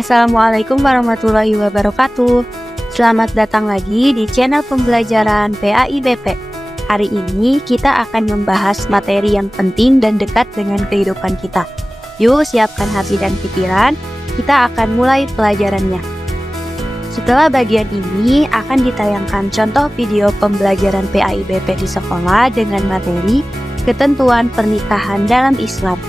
Assalamualaikum warahmatullahi wabarakatuh. Selamat datang lagi di channel pembelajaran PAIBP. Hari ini kita akan membahas materi yang penting dan dekat dengan kehidupan kita. Yuk siapkan hati dan pikiran, kita akan mulai pelajarannya. Setelah bagian ini akan ditayangkan contoh video pembelajaran PAIBP di sekolah dengan materi ketentuan pernikahan dalam Islam.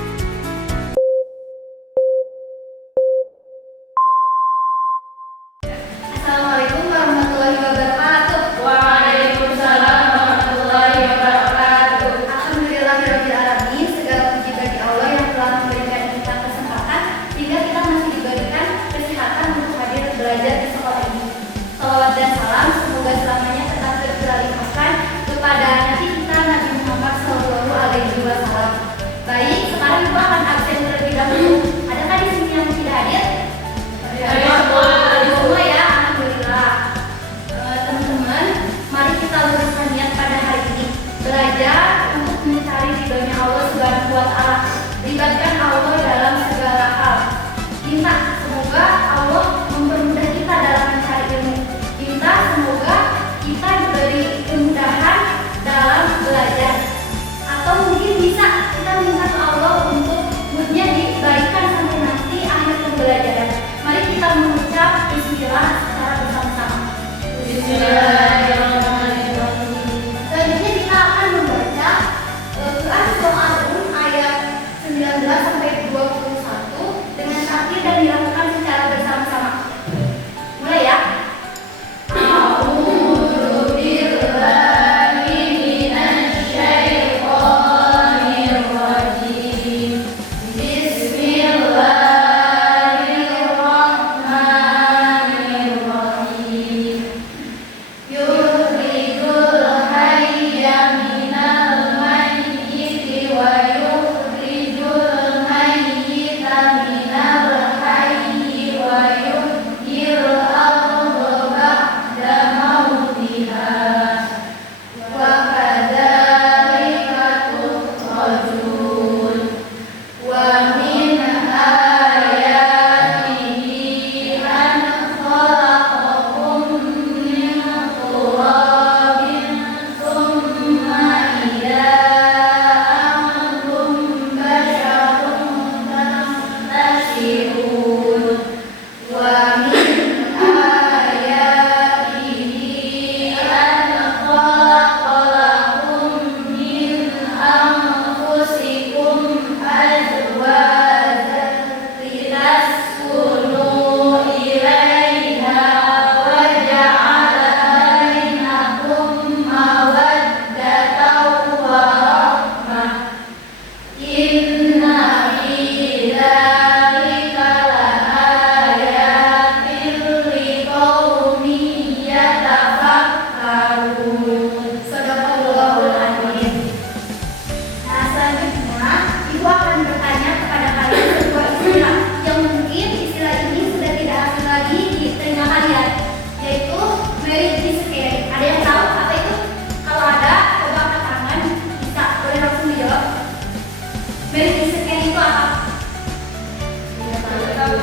Assalamualaikum warahmatullahi wabarakatuh. Waalaikumsalam warahmatullahi wabarakatuh. Alhamdulillahirabbil alamin, segala puji bagi Allah yang telah memberikan kita kesempatan hingga kita masih diberikan kesehatan untuk hadir belajar di sekolah ini. Salawat dan salam semoga selamanya tetap tercurahkan kepada Nabi kita Nabi Muhammad SAW. Baik, sekarang Ibu akan absen terlebih dahulu. Adakah di sini yang tidak hadir? Semua ya, alhamdulillah. Teman-teman, mari kita luruskan niat pada hari ini. Belajar untuk mencari ridhonya Allah Subhanahu wa Ta'ala. Libatkan Allah dalam segala hal. Minta semoga Allah mempermudah kita dalam mencari ilmu. Minta semoga kita diberi kemudahan dalam belajar. Atau mungkin bisa kita minta ke Allah untuk moodnya diberikan sampai nanti akhir pembelajaran. Mari kita mengucap Bismillah secara bersama-sama. Bismillahirrahmanirrahim. Selanjutnya kita akan membaca Quran Surah Al-Rum ayat 19 sampai 21 dengan takbir dan dilakukan secara bersama-sama. Mulai ya.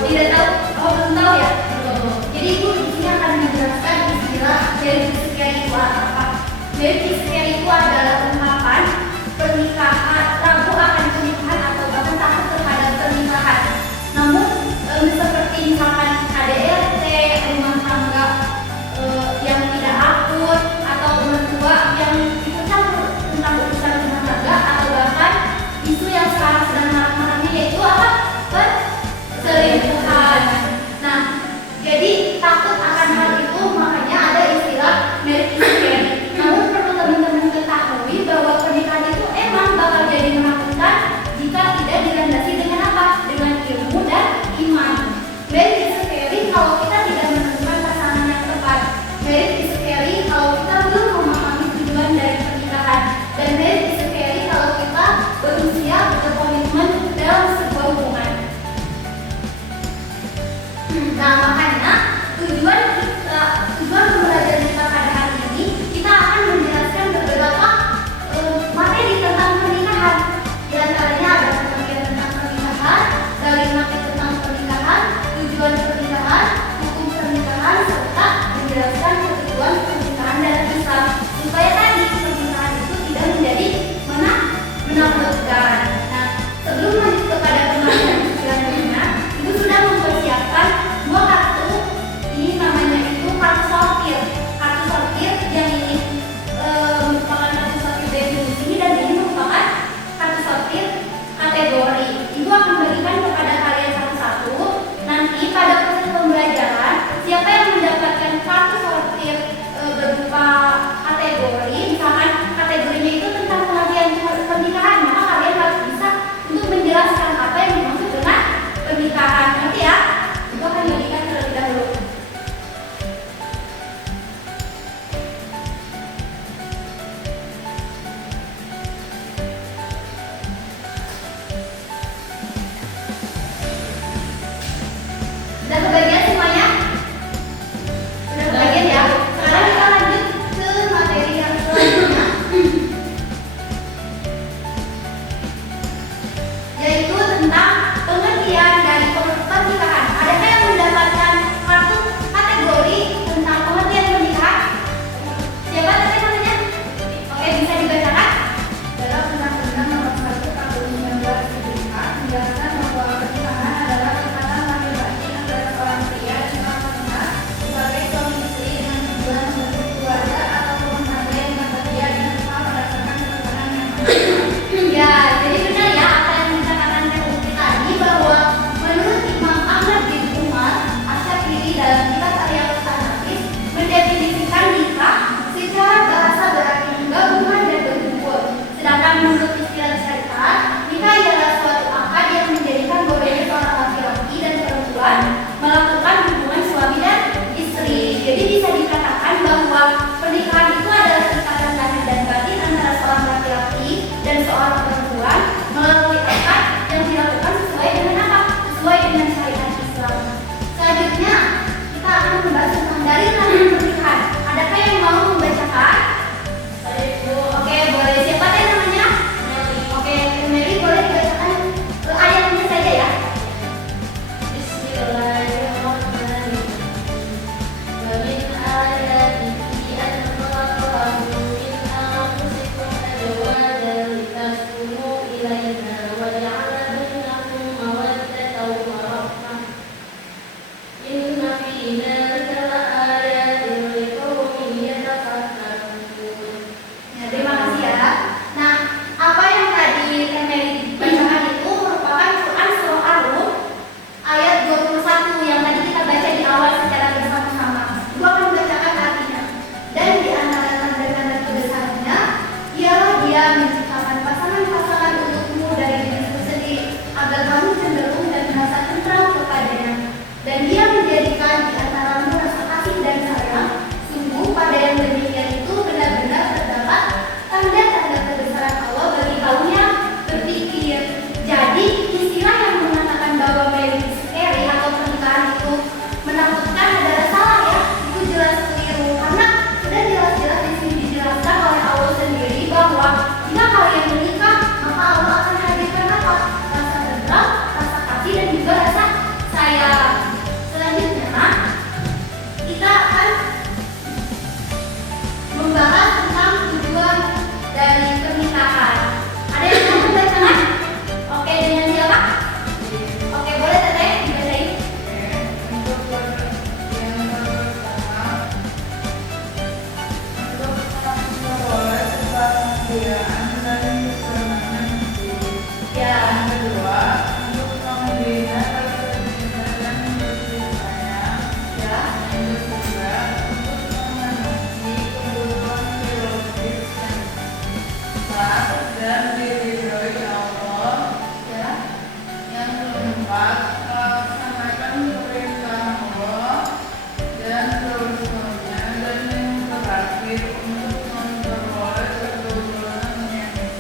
Tidak tahu? Oh, belum tahu ya? Jadi Ibu di sini akan menjelaskan istilah merit itu apa. Merit itu adalah ungkapan pernikahan, ragu akan pernikahan atau bahkan takut terhadap pernikahan. Namun seperti misalkan KDRT, rumah tangga yang tidak akur atau mertua yang ikut campur tentang urusan rumah tangga atau bahkan isu yang sekarang sedang marak-maraknya yaitu apa? Selingkuhan. Nah, jadi takut akan hal itu makanya ada istilah merit. Namun perlu teman-teman ketahui bahwa pernikahan itu emang bakal jadi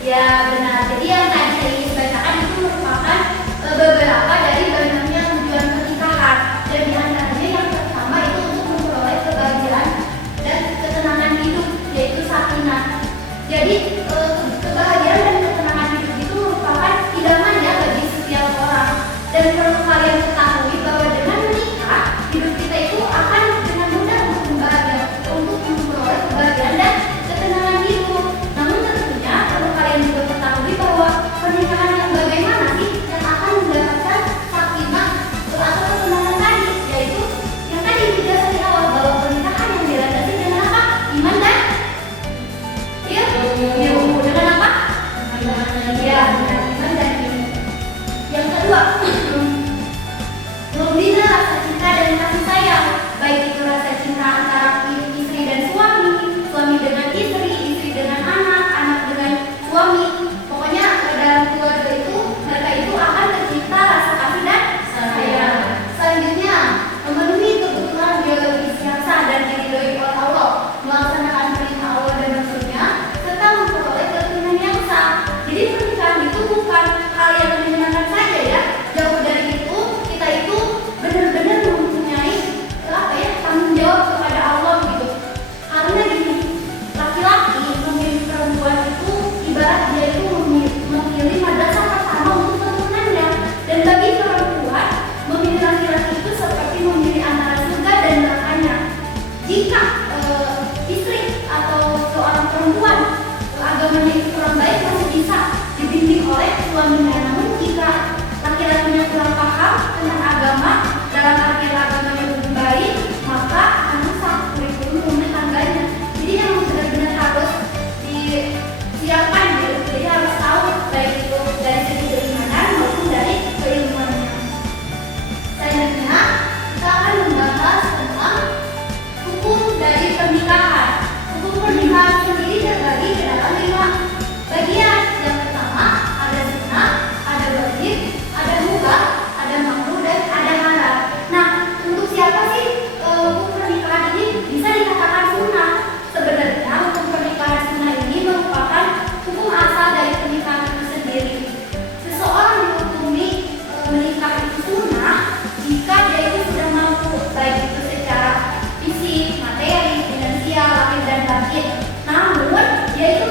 Ya benar. Jadi yang tadi saya ingin bacakan itu merupakan beberapa dari banyaknya tujuan pernikahan. Dan di antaranya yang pertama itu untuk memperoleh kebahagiaan dan ketenangan hidup, yaitu sakinah. Jadi kebahagiaan dan ketenangan hidup itu merupakan idaman ya bagi setiap orang. Dan perlu kalian ketahui bahwa dengan menikah, hidup kita itu akan dengan mudah untuk memperoleh kebahagiaan dan ketenangan hidup. Namun tentunya perlu kalian juga ketahui bahwa pernikahan yang bagaimana sih yang akan mendapatkan sakinah atau ketenangan tadi, yaitu yang tadi dijelaskan di awal bahwa pernikahan yang dilandasi dengan apa? Iman dan ilmu. Dengan apa? Ya, dengan iman dan ilmu. Yang kedua, membina rasa cinta dan kasih sayang, baik itu rasa cinta antara istri dan suami, suami dengan istri, istri dengan anak, anak dengan suami. Pokoknya dalam keluarga itu mereka itu akan tercipta rasa kasih dan sayang. Selanjutnya, memenuhi kebutuhan biologis yang sah dan diridhoi oleh Allah, melaksanakan perintah Allah dan Rasulnya, serta memperoleh keturunan yang sah. Jadi pernikahan itu bukan hal yang menyenangkan saja ya. Jauh dari itu, kita itu benar-benar mempunyai tanggung jawab kepada Allah gitu. Karena gini, laki-laki memilih perempuan itu ibarat dia itu memilih madrasah pertama untuk keturunannya. Dan bagi perempuan, memilih laki-laki itu seperti memilih antara surga dan nerakanya. Jika istri atau seorang perempuan agamanya itu kurang baik, masih bisa dibimbing oleh suaminya. Namun jika laki-lakinya kurang paham tentang agama, dalam artian agama yang lebih baik, maka akan rusak kurikulum rumah tangganya. Jadi yang benar-benar harus disiapkan gitu. Jadi harus tahu baik itu dari segi keimanan maupun dari keilmuannya. Selanjutnya kita akan membahas tentang hukum dari pernikahan. Hukum pernikahan sendiri terbagi ke dalam 5 bagian. Yang pertama ada sunnah, ada wajib, ada mubah, ada makruh dan ada halal. Nah, untuk siapa sih hukum pernikahan ini bisa dikatakan sunnah? Sebenarnya hukum pernikahan sunnah ini merupakan hukum asal dari pernikahan itu sendiri. Seseorang dihukumi menikah itu sunnah jika dia itu sudah mampu, baik itu secara fisik, materi, finansial, lahir dan batin. Namun dia itu